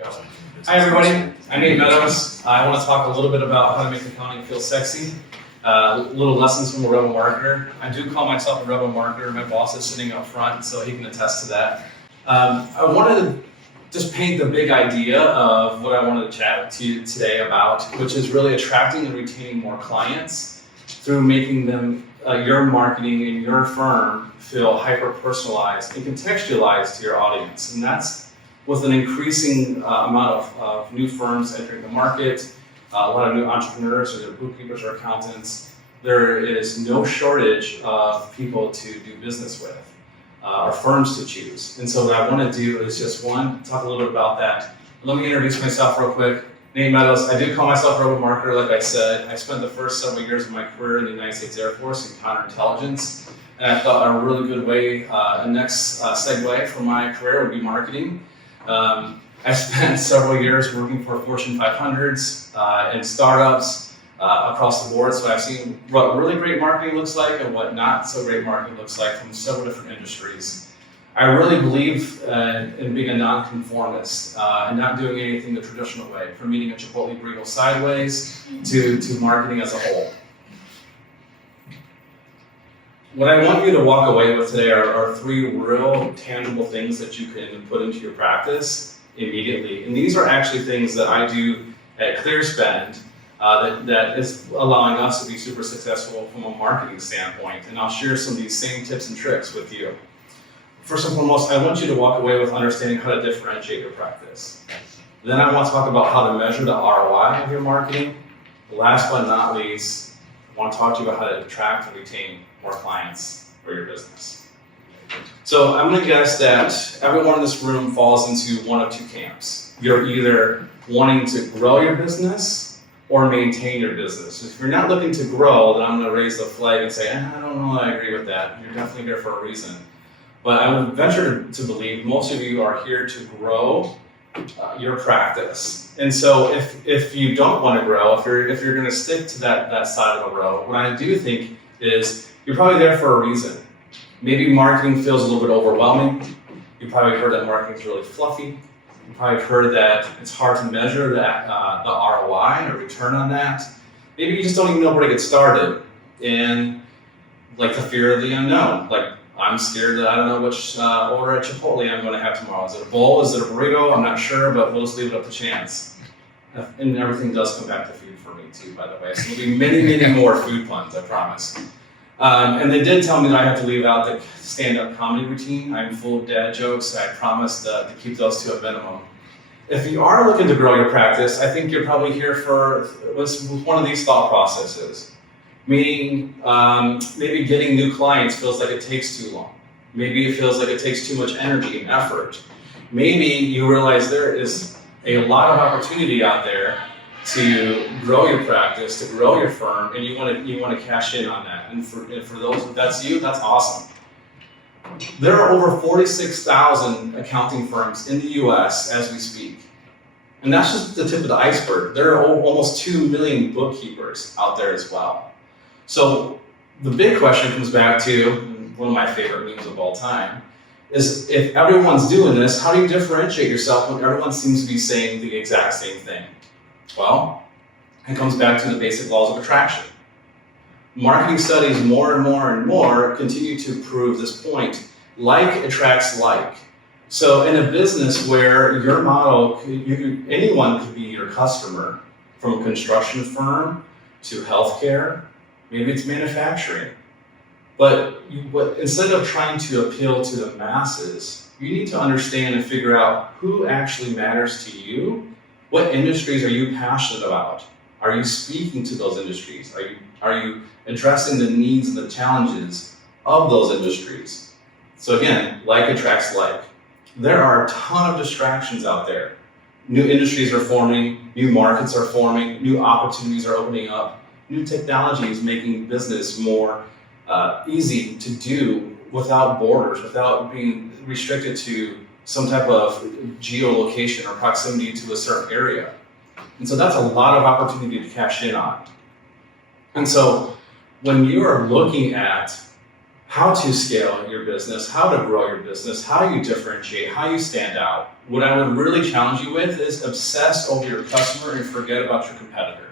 Hi everybody, I'm Meadows. I want to talk a little bit about how to make accounting feel sexy. Little lessons from a rebel marketer. I do call myself a rebel marketer. My boss is sitting up front, so he can attest to that. I wanted to just paint the big idea of what I wanted to chat to you today about, which is really attracting and retaining more clients through making them your marketing and your firm feel hyper-personalized and contextualized to your audience. And that's with an increasing amount of new firms entering the market, a lot of new entrepreneurs, whether bookkeepers or accountants. There is no shortage of people to do business with, or firms to choose. And so what I want to do is just talk a little bit about that. Let me introduce myself real quick. Name Meadows. I do call myself a rebel marketer, like I said. I spent the first several years of my career in the United States Air Force in counterintelligence. And I thought a really good way, a next segue for my career would be marketing. I spent several years working for Fortune 500s and startups across the board, so I've seen what really great marketing looks like and what not so great marketing looks like from several different industries. I really believe in being a nonconformist and not doing anything the traditional way, from eating a Chipotle burrito sideways to marketing as a whole. What I want you to walk away with today are three real tangible things that you can put into your practice immediately. And these are actually things that I do at ClearSpend that is allowing us to be super successful from a marketing standpoint. And I'll share some of these same tips and tricks with you. First and foremost, I want you to walk away with understanding how to differentiate your practice. Then I want to talk about how to measure the ROI of your marketing. Last but not least, I want to talk to you about how to attract and retain more clients for your business. So I'm going to guess that everyone in this room falls into one of two camps. You're either wanting to grow your business or maintain your business. If you're not looking to grow, then I'm going to raise the flag and say, I don't know that I agree with that. You're definitely here for a reason. But I would venture to believe most of you are here to grow your practice. And so if you don't want to grow, if you're going to stick to that side of the road, what I do think is you're probably there for a reason. Maybe marketing feels a little bit overwhelming. You probably heard that marketing is really fluffy. You probably heard that it's hard to measure the ROI or return on that. Maybe you just don't even know where to get started. And like the fear of the unknown. Like, I'm scared that I don't know which order at Chipotle I'm going to have tomorrow. Is it a bowl? Is it a burrito? I'm not sure, but we'll just leave it up to chance. And everything does come back to food for me too, by the way. So there'll be many, many more food puns, I promise. And they did tell me that I have to leave out the stand-up comedy routine. I'm full of dad jokes, so I promised to keep those to a minimum. If you are looking to grow your practice, I think you're probably here for one of these thought processes. Meaning, maybe getting new clients feels like it takes too long. Maybe it feels like it takes too much energy and effort. Maybe you realize there is a lot of opportunity out there to grow your practice, to grow your firm, and you want to cash in on that. And for those, if that's you, that's awesome. There are over 46,000 accounting firms in the US as we speak. And that's just the tip of the iceberg. There are almost 2 million bookkeepers out there as well. So the big question comes back to, one of my favorite memes of all time, is if everyone's doing this, how do you differentiate yourself when everyone seems to be saying the exact same thing? Well, it comes back to the basic laws of attraction. Marketing studies more and more and more continue to prove this point. Like attracts like. So in a business where your model, anyone could be your customer, from a construction firm to healthcare, maybe it's manufacturing. But instead of trying to appeal to the masses, you need to understand and figure out who actually matters to you. What industries are you passionate about? Are you speaking to those industries? Are you addressing the needs and the challenges of those industries? So again, like attracts like. There are a ton of distractions out there. New industries are forming, new markets are forming, new opportunities are opening up. New technology is making business more easy to do without borders, without being restricted to some type of geolocation or proximity to a certain area. And so that's a lot of opportunity to cash in on. And so when you are looking at how to scale your business, how to grow your business, how you differentiate, how you stand out. What I would really challenge you with is obsess over your customer and forget about your competitor.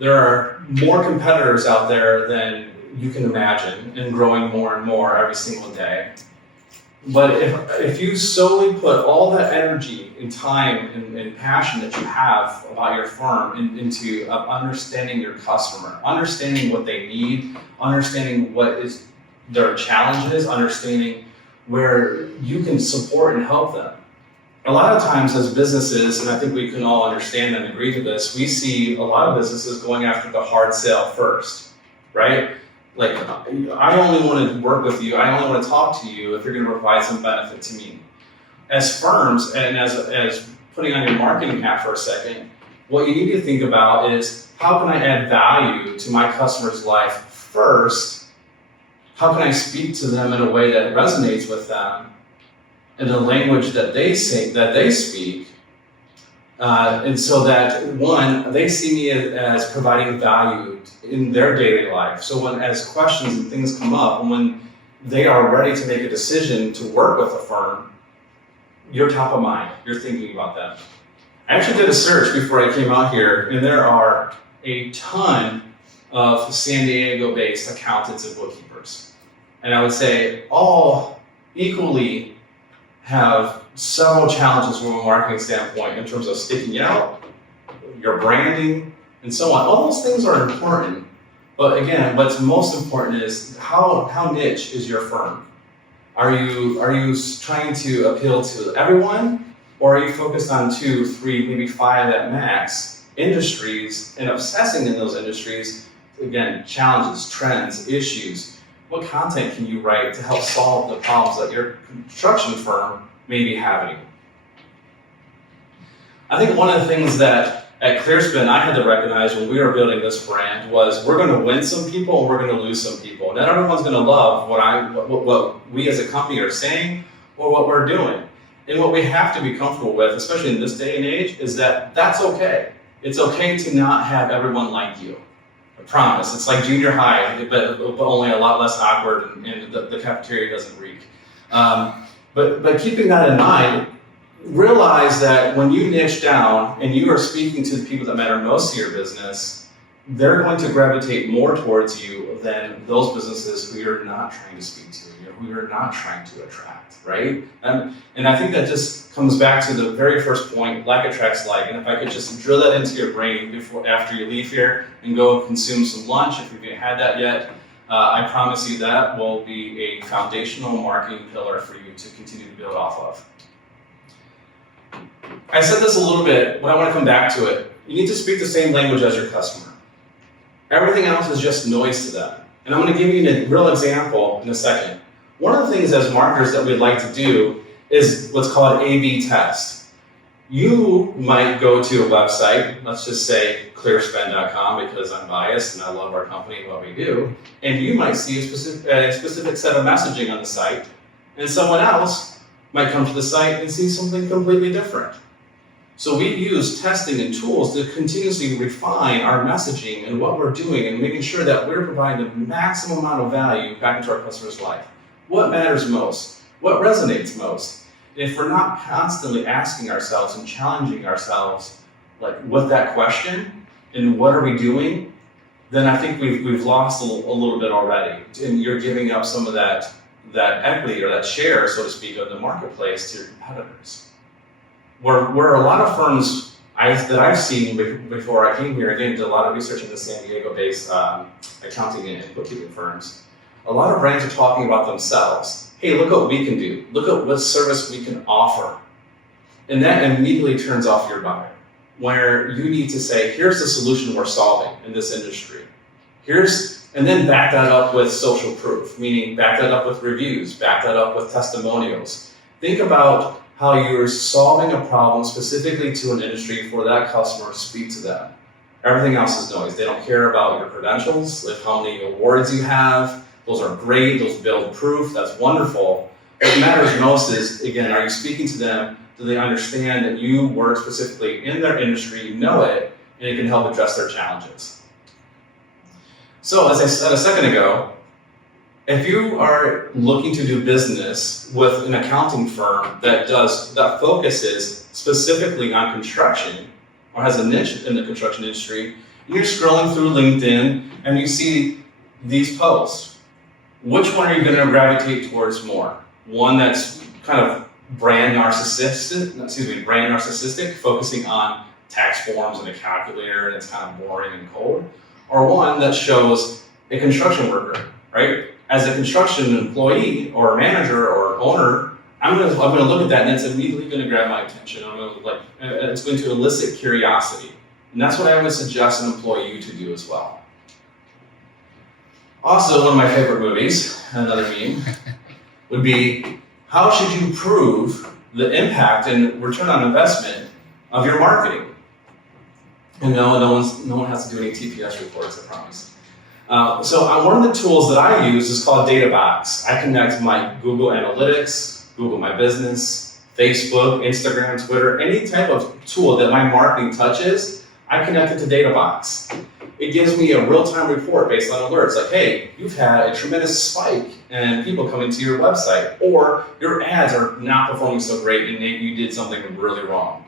There are more competitors out there than you can imagine, and growing more and more every single day. But if you solely put all that energy and time and passion that you have about your firm into understanding your customer, understanding what they need, understanding what is their challenges, understanding where you can support and help them. A lot of times as businesses, and I think we can all understand and agree to this, we see a lot of businesses going after the hard sale first, right? Like, I only want to work with you, I only want to talk to you if you're going to provide some benefit to me. As firms, and as putting on your marketing hat for a second, what you need to think about is, how can I add value to my customer's life first? How can I speak to them in a way that resonates with them, in the language that they speak, and so that, one, they see me as providing value in their daily life. So as questions and things come up, and when they are ready to make a decision to work with a firm, you're top of mind, you're thinking about them. I actually did a search before I came out here, and there are a ton of San Diego-based accountants and bookkeepers. And I would say all equally have several challenges from a marketing standpoint in terms of sticking out, your branding, and so on. All those things are important, but again, what's most important is how niche is your firm? Are you trying to appeal to everyone, or are you focused on 2, 3, maybe 5 at max industries and obsessing in those industries? Again, challenges, trends, issues. What content can you write to help solve the problems that your construction firm may be having? I think one of the things that at Clearspin I had to recognize when we were building this brand was, we're going to win some people and we're going to lose some people. Not everyone's going to love what we as a company are saying or what we're doing. And what we have to be comfortable with, especially in this day and age, is that that's okay. It's okay to not have everyone like you. I promise. It's like junior high, but only a lot less awkward, and the cafeteria doesn't reek. But keeping that in mind, realize that when you niche down and you are speaking to the people that matter most to your business, they're going to gravitate more towards you than those businesses who you're not trying to speak to, who you're not trying to attract, right? And I think that just comes back to the very first point, like attracts like. And if I could just drill that into your brain after you leave here and go consume some lunch, if you haven't had that yet, I promise you that will be a foundational marketing pillar for you to continue to build off of. I said this a little bit, but I want to come back to it. You need to speak the same language as your customer. Everything else is just noise to them. And I'm going to give you a real example in a second. One of the things as marketers that we'd like to do is what's called A/B test. You might go to a website, let's just say clearspend.com, because I'm biased and I love our company and what we do, and you might see a specific set of messaging on the site, and someone else might come to the site and see something completely different. So we use testing and tools to continuously refine our messaging and what we're doing and making sure that we're providing the maximum amount of value back into our customer's life. What matters most? What resonates most? If we're not constantly asking ourselves and challenging ourselves, like, with that question and what are we doing, then I think we've lost a little bit already. And you're giving up some of that equity or that share, so to speak, of the marketplace to your competitors. Where a lot of firms that I've seen before I came here, again, did a lot of research in the San Diego-based accounting and bookkeeping firms, a lot of brands are talking about themselves. Hey, look what we can do. Look at what service we can offer. And that immediately turns off your buyer, where you need to say, here's the solution we're solving in this industry. And then back that up with social proof, meaning back that up with reviews, back that up with testimonials. Think about how you're solving a problem specifically to an industry for that customer, speak to them. Everything else is noise. They don't care about your credentials, like how many awards you have. Those are great, those build proof, that's wonderful. What matters most is, again, are you speaking to them? Do they understand that you work specifically in their industry, you know it, and it can help address their challenges? So, as I said a second ago, If you are looking to do business with an accounting firm that focuses specifically on construction or has a niche in the construction industry, and you're scrolling through LinkedIn and you see these posts, which one are you going to gravitate towards more? One that's kind of brand narcissistic, focusing on tax forms and a calculator and it's kind of boring and cold, or one that shows a construction worker, right? As a construction employee or manager or owner, I'm gonna look at that and it's immediately gonna grab my attention. It's going to elicit curiosity. And that's what I would suggest an employee to do as well. Also, one of my favorite movies, another meme, would be, how should you prove the impact and return on investment of your marketing? And no one has to do any TPS reports, I promise. One of the tools that I use is called DataBox. I connect my Google Analytics, Google My Business, Facebook, Instagram, Twitter, any type of tool that my marketing touches, I connect it to DataBox. It gives me a real-time report based on alerts, like, hey, you've had a tremendous spike in people coming to your website, or your ads are not performing so great and you did something really wrong.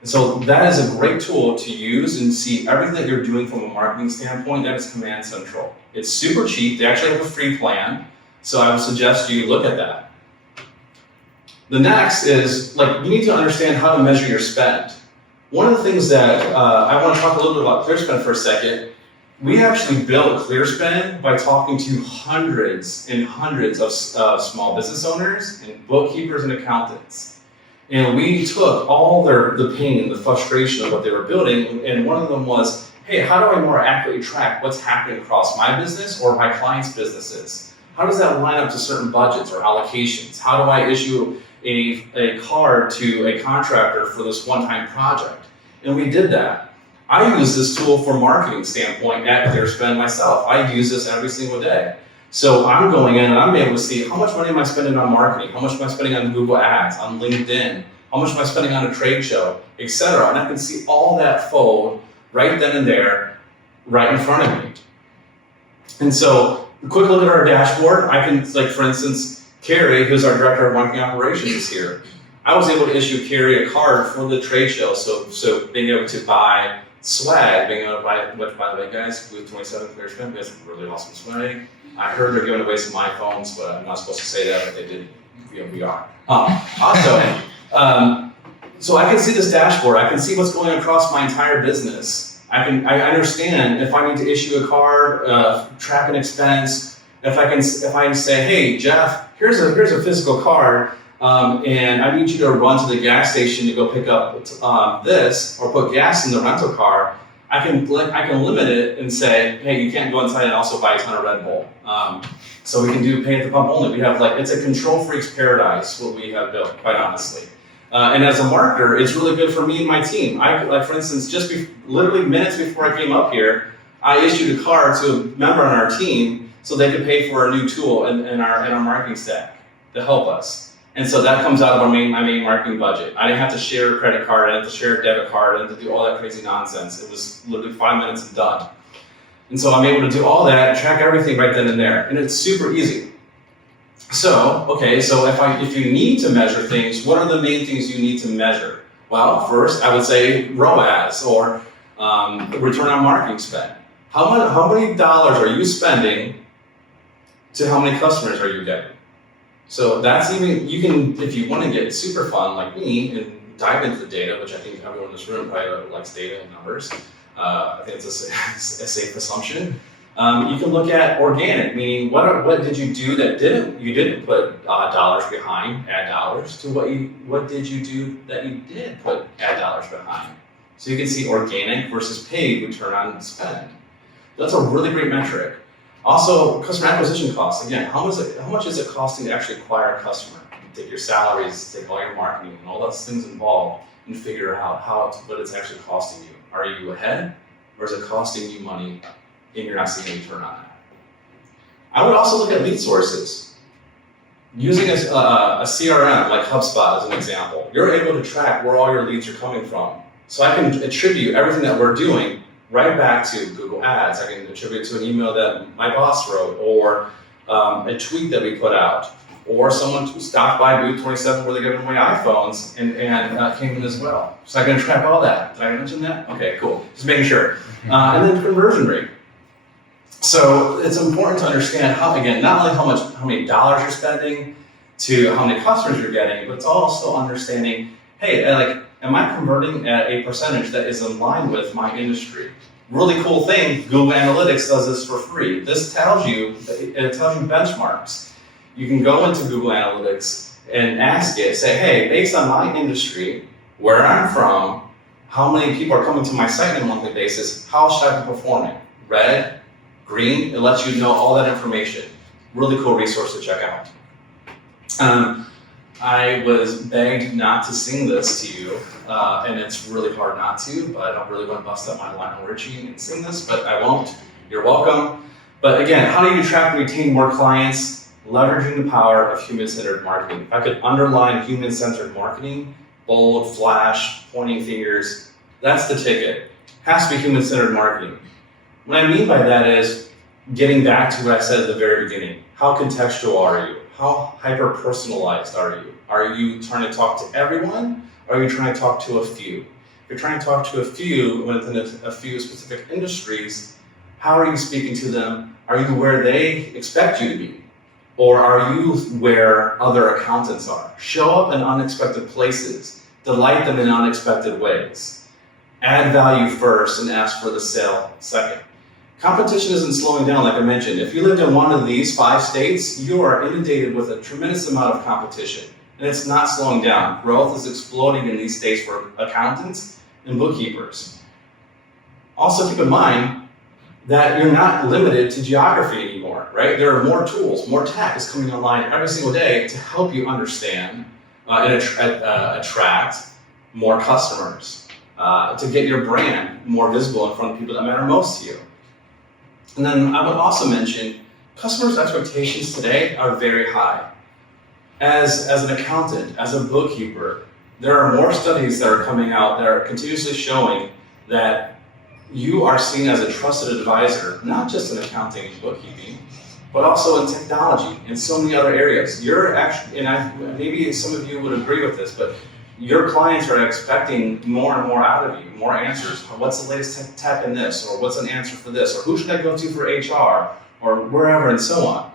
And so that is a great tool to use and see everything that you're doing from a marketing standpoint. That is Command Central. It's super cheap. They actually have a free plan, so I would suggest you look at that. The next is, you need to understand how to measure your spend. One of the things that I want to talk a little bit about ClearSpend for a second. We actually built ClearSpend by talking to hundreds and hundreds of small business owners and bookkeepers and accountants. And we took all the pain, the frustration of what they were building, and one of them was, hey, how do I more accurately track what's happening across my business or my clients' businesses? How does that line up to certain budgets or allocations? How do I issue a card to a contractor for this one-time project? And we did that. I use this tool for marketing standpoint at ClearSpend myself. I use this every single day. So I'm going in and I'm able to see how much money am I spending on marketing, how much am I spending on Google Ads, on LinkedIn, how much am I spending on a trade show, etc. And I can see all that fold right then and there, right in front of me. And so, a quick look at our dashboard. I can, for instance, Carrie, who's our Director of Marketing Operations, is here. I was able to issue Carrie a card for the trade show, so being able to buy swag, being able to buy, which, by the way, guys, booth 27 ClearSpend, we have some really awesome swag. I heard they're giving away some iPhones, but I'm not supposed to say that, but they did. We are. So I can see this dashboard. I can see what's going across my entire business. I understand if I need to issue a card, track an expense. If I can say, hey, Jeff, here's a physical card, and I need you to run to the gas station to go pick up this, or put gas in the rental car. I can limit it and say, hey, you can't go inside and also buy a ton of Red Bull. So we can do pay at the pump only. We have it's a control freak's paradise, what we have built, quite honestly. And as a marketer, it's really good for me and my team. For instance, literally minutes before I came up here, I issued a card to a member on our team so they could pay for a new tool in our marketing stack to help us. And so that comes out of my main marketing budget. I didn't have to share a credit card, I didn't have to share a debit card, I didn't have to do all that crazy nonsense. It was literally 5 minutes and done. And so I'm able to do all that, track everything right then and there. And it's super easy. So if you need to measure things, what are the main things you need to measure? Well, first, I would say ROAS, or return on marketing spend. How many dollars are you spending to how many customers are you getting? So that's you can, if you want to get super fun like me and dive into the data, which I think everyone in this room probably likes data and numbers. I think it's a safe assumption. You can look at organic, meaning what did you do that you didn't put dollars behind, add dollars, to what did you do that you did put add dollars behind. So you can see organic versus paid return on spend. That's a really great metric. Also, customer acquisition costs. Again, how much is it costing to actually acquire a customer? Take your salaries, take all your marketing, and all those things involved, and figure out what it's actually costing you. Are you ahead, or is it costing you money and you're not seeing a return on that? I would also look at lead sources. Using a CRM like HubSpot as an example, you're able to track where all your leads are coming from. So I can attribute everything that we're doing right back to Google Ads. I can attribute it to an email that my boss wrote, or a tweet that we put out, or someone who stopped by booth 27 where they're giving away iPhones and came in as well. So I'm going to track all that. Did I mention that? Okay, cool. Just making sure. And then conversion rate. So it's important to understand how, again, not only how many dollars you're spending to how many customers you're getting, but it's also understanding, hey, am I converting at a percentage that is in line with my industry? Really cool thing, Google Analytics does this for free. This tells you benchmarks. You can go into Google Analytics and ask it, say, hey, based on my industry, where I'm from, how many people are coming to my site on a monthly basis, how should I be performing? Red, green, it lets you know all that information. Really cool resource to check out. I was begged not to sing this to you, and it's really hard not to, but I don't really want to bust up my Lionel Richie and sing this, but I won't. You're welcome. But again, how do you attract and retain more clients? Leveraging the power of human-centered marketing. If I could underline human-centered marketing, bold, flash, pointing fingers, that's the ticket. Has to be human-centered marketing. What I mean by that is getting back to what I said at the very beginning. How contextual are you? How hyper-personalized are you? Are you trying to talk to everyone? Or are you trying to talk to a few? If you're trying to talk to a few within a few specific industries, how are you speaking to them? Are you where they expect you to be? Or are you where other accountants are? Show up in unexpected places. Delight them in unexpected ways. Add value first and ask for the sale second. Competition isn't slowing down, like I mentioned. If you lived in one of these 5 states, you are inundated with a tremendous amount of competition, and it's not slowing down. Growth is exploding in these states for accountants and bookkeepers. Also keep in mind that you're not limited to geography anymore, right? There are more tools, more tech is coming online every single day to help you understand and attract more customers, to get your brand more visible in front of people that matter most to you. And then I would also mention, customers' expectations today are very high. As an accountant, as a bookkeeper, there are more studies that are coming out that are continuously showing that you are seen as a trusted advisor, not just in accounting and bookkeeping, but also in technology and so many other areas. You're actually, maybe some of you would agree with this, but your clients are expecting more and more out of you, more answers. What's the latest tech in this? Or what's an answer for this? Or who should I go to for HR? Or wherever and so on.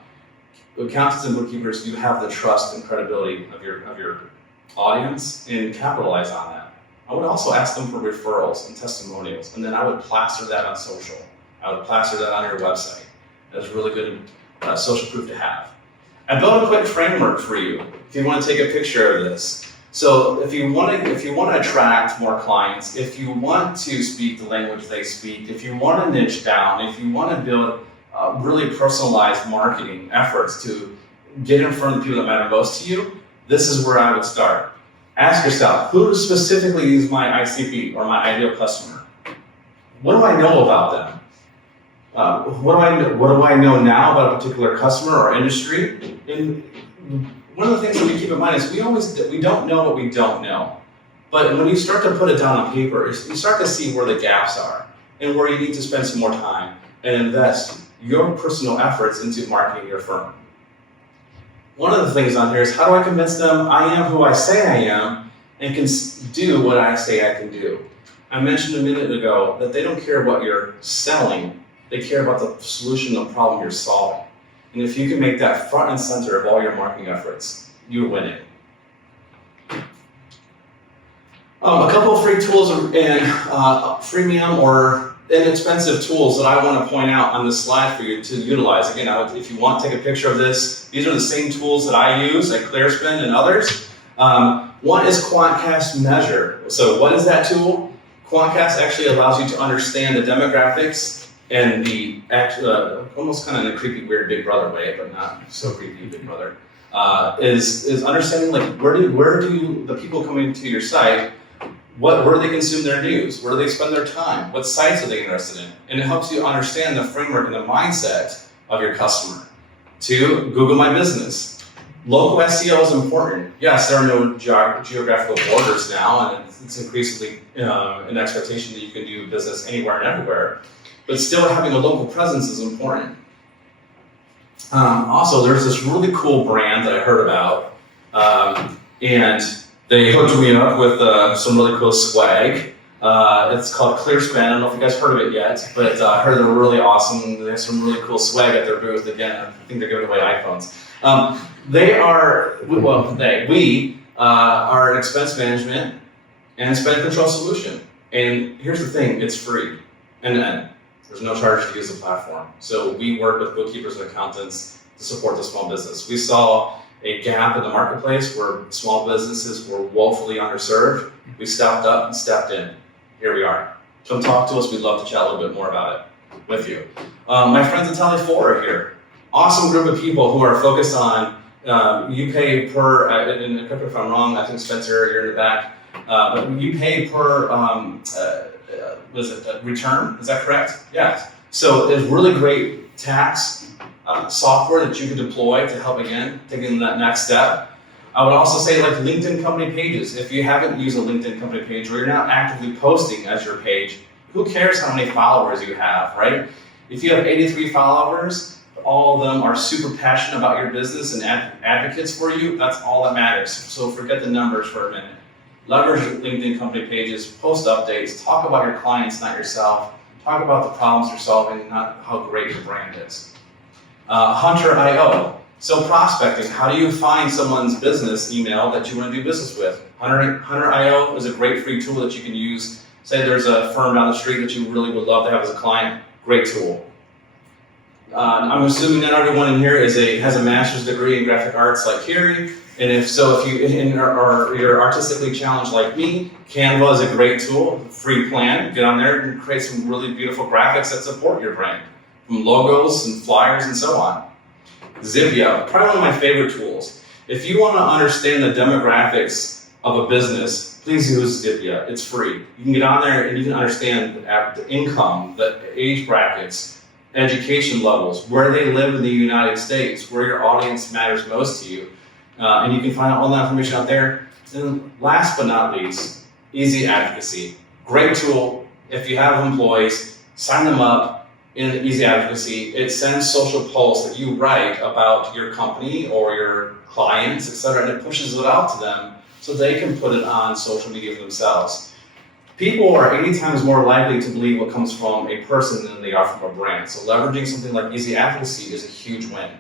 Accountants and bookkeepers, you have the trust and credibility of your audience and capitalize on that. I would also ask them for referrals and testimonials, and then I would plaster that on social. I would plaster that on your website. That's really good social proof to have. I built a quick framework for you if you want to take a picture of this. So if you want to attract more clients, if you want to speak the language they speak, if you want to niche down, if you want to build really personalized marketing efforts to get in front of the people that matter most to you, this is where I would start. Ask yourself, who specifically is my ICP or my ideal customer? What do I know about them? What do I know now about a particular customer or industry? And one of the things that we keep in mind is we don't know what we don't know. But when you start to put it down on paper, you start to see where the gaps are and where you need to spend some more time and invest your personal efforts into marketing your firm. One of the things on here is how do I convince them I am who I say I am and can do what I say I can do. I mentioned a minute ago that they don't care what you're selling, they care about the solution, the problem you're solving. And if you can make that front and center of all your marketing efforts, you're winning. A couple of free tools and freemium or inexpensive tools that I want to point out on this slide for you to utilize. Again, if you want to take a picture of this, these are the same tools that I use at Clearspend and others. One is Quadcast Measure. So what is that tool? Quadcast actually allows you to understand the demographics and the almost kind of in a creepy, weird Big Brother way, but not so creepy Big Brother, is understanding like where do the people coming to your site, where do they consume their news? Where do they spend their time? What sites are they interested in? And it helps you understand the framework and the mindset of your customer. 2, Google My Business. Local SEO is important. Yes, there are no geographical borders now, and it's increasingly an expectation that you can do business anywhere and everywhere. But still having a local presence is important. Also, there's this really cool brand that I heard about, and they hooked me up with some really cool swag. It's called ClearSpan. I don't know if you guys heard of it yet, but I heard they're really awesome. They have some really cool swag at their booth. Again, I think they're giving away iPhones. We are an expense management and spend control solution. And here's the thing, it's free. And then there's no charge to use the platform. So we work with bookkeepers and accountants to support the small business. We saw a gap in the marketplace where small businesses were woefully underserved. We stepped up and stepped in. Here we are. Come talk to us. We'd love to chat a little bit more about it with you. My friends at Tally4 are here. Awesome group of people who are focused on you pay per, and correct me if I'm wrong, I think Spencer, you're in the back, but you pay per, return, is that correct? Yes. So there's really great tax software that you can deploy to help, again, taking that next step. I would also say like LinkedIn company pages. If you haven't used a LinkedIn company page or you're not actively posting as your page, who cares how many followers you have, right? If you have 83 followers, all of them are super passionate about your business and advocates for you, that's all that matters. So forget the numbers for a minute. Leverage LinkedIn company pages, post updates, talk about your clients, not yourself. Talk about the problems you're solving, not how great your brand is. Hunter.io. So prospecting, how do you find someone's business email that you want to do business with? Hunter.io is a great free tool that you can use. Say there's a firm down the street that you really would love to have as a client, great tool. I'm assuming that everyone in here has a master's degree in graphic arts like Carrie, and if so, if you're artistically challenged like me, Canva is a great tool, free plan. Get on there and create some really beautiful graphics that support your brand, from logos and flyers and so on. Zipia, probably one of my favorite tools. If you want to understand the demographics of a business, please use Zipia. It's free. You can get on there and you can understand the income, the age brackets, education levels, where they live in the United States, where your audience matters most to you. And you can find all that information out there. And last but not least, Easy Advocacy. Great tool. If you have employees, sign them up in Easy Advocacy. It sends social posts that you write about your company or your clients, etc., and it pushes it out to them so they can put it on social media for themselves. People are 80 times more likely to believe what comes from a person than they are from a brand. So leveraging something like Easy Advocacy is a huge win.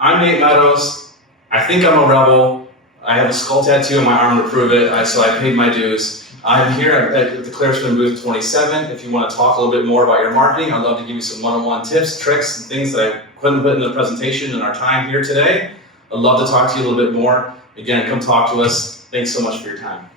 I'm Nate Meadows. I think I'm a rebel. I have a skull tattoo on my arm to prove it, so I paid my dues. I'm here at the ClearSpan booth 27. If you want to talk a little bit more about your marketing, I'd love to give you some one-on-one tips, tricks, and things that I couldn't put in the presentation in our time here today. I'd love to talk to you a little bit more. Again, come talk to us. Thanks so much for your time.